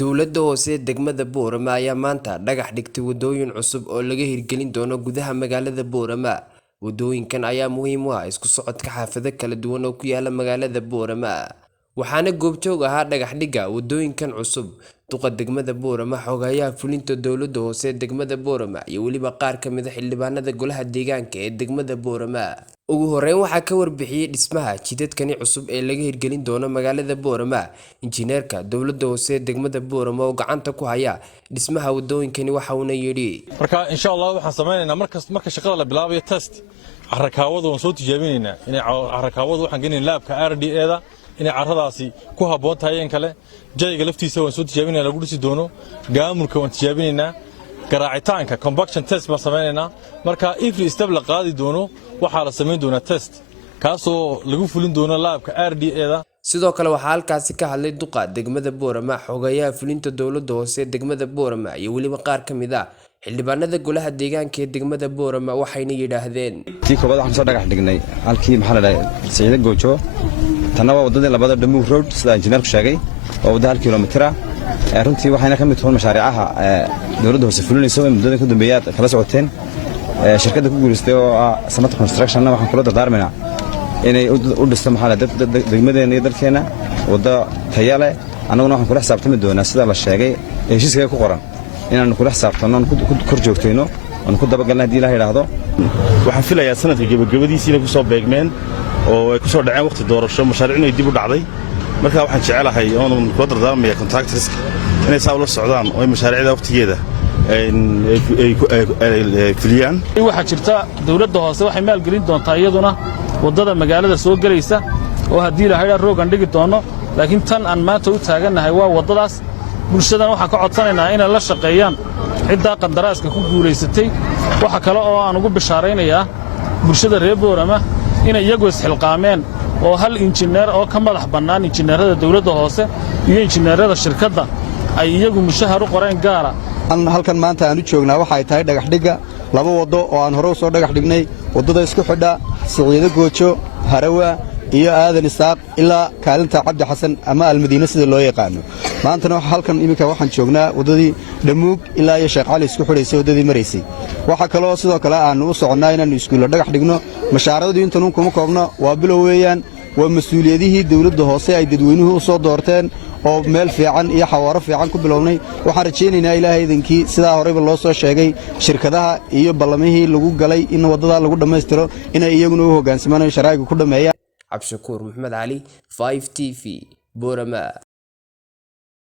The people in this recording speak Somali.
Dowladda hoose degmada Boorama ayaa maanta dhagax dhigtay wadooyin cusub oo laga hirgelin doono gudaha magaalada Boorama. Wadooyinkan ayaa muhiim u ah isku socodka xaafado kala duwan oo ku yaala magaalada Boorama. Waxaana goobjoog ahaa dhagax dhigga wadooyinkan cusub duqa degmada Boorama, xogayaha fulinta dowladda hoose degmada Boorama iyo waliba qaar ka mid ah xildhibaanada golaha deegaanka ee degmada Boorama. Ugu horeyn waxaa ka warbixiyay dhismaha jidadkani cusub ee laga hirgelin doono magaalada Boorama injineerka dowladda hoose degmada Boorama oo gacanta ku haya dhismaha wadooyinkani waxa uu yiri marka insha Allah waxaan sameeynaa marka shaqada la bilaabayo test carrakaawada waan soo tijaabineynaa in carrakaawada waxaan gelinaa laabka RDA-da in carradaasi ku haboon tahay in kale jayga laftiisa waan soo tijaabineynaa lagu dhisi doono gaamulka waan tijaabineynaa garaacitaanka compaction test baan sameeynaa marka every step la qaadi doono waxa la sameyn doonaa test kaasoo lagu fulin doono laabka RDA-da. sidoo kale waxaa halkaasi ka hadlay duqa degmada Boorama, xogayaha fulinta dowladda hoose degmada Boorama iyo waliba qaar ka mid ah xildhibaanada golaha deegaanka ee degmada Boorama waxayna yiraahdeen tii koobaad waxaan soo dhagax dhignay halkii maxaa la dhahay Siciid Goojo tanaba wadada labada Dhamuur Road sida injineerku sheegay oo wada 1 kiiloomitir ah runtii waxayna ka mid tahay mashaariicaha dowladda hoose fulinayso ee muddada ka dambeeyay kala socoteen shirkadda ku guuleystay oo Samad Construction waxaan kula dardaarmaynaa inay u dhisto maxaa la degmadeena iyo dalkeena wada tayo leh annaguna waxaan kula xisaabtami doonaa sida la sheegay heshiiska ku qoran inaan kula xisaabtano kor joogtayno aan ku dabagalnaa hadii la yiraahdo. waxaan filayaa sanadka gabagabadiisa inay ku soo beegmeen oo ay ku soo dhaceen waqti doorasho mashaariicna ay dib u dhacday marka waxaan jecelahay oon kula dardaarmayaa contractors inay saa ula socdaan oo mashaariicda waqtigeeda ay fuliyaan. waxaa jirta dowladda hoose waxay maalgelin doontaa iyaduna wadada magaalada soo galaysa oo haddii la hayra roogan dhigi doono laakiin tan aan maanta u taagannahay waa wadadaas bulshadana waxaan ka codsanaynaa inay la shaqeeyaan cidda qandaraaska ku guulaysatay. waxa kale oo aan ugu bishaaraynayaa bulshada reer Boorama inay iyagu isxilqaameen oo hal injineer oo ka madax bannaan injineerada dowladda hoose iyo injineerada shirkadda ay iyagu mushahar u qoreen gaara. halkan maanta aan u joognaa waxa ay tahay dhagax dhigga laba wado oo aan hore u soo dhagax dhignay wadada isku xidha Siciid Goojo Harawa iyo Aadan Isaaq ilaa kaalinta Cabdi Xasan ama Almadiina sida loo yaqaan. maantana halkan imika waxaan joognaa wadadii Dhamuug ilaa iyo Sheekh Cali isku xidhaysay wadadii mareysay. waxa kale oo sidoo kale aan u soconaa inaan iskuul dhagax dhigno mashaariicdu intan kuma koobna waa bilow weeyaan waa mas'uuliyadihii dawladda hoose ay dadweynuhu u soo doorteen oo meel fiican iyo xawaaro fiican ku bilownay. waxaan rajaynaynaa Ilaahay idinkii sidaa horeyba loo soo sheegay shirkadaha iyo ballamihii lagu galay in wadada lagu dhameystiro inay iyaguna u hoggaansamaan sharciga ku dhameeyaan. Abshakur Maxamed Ali 5TV Boorama.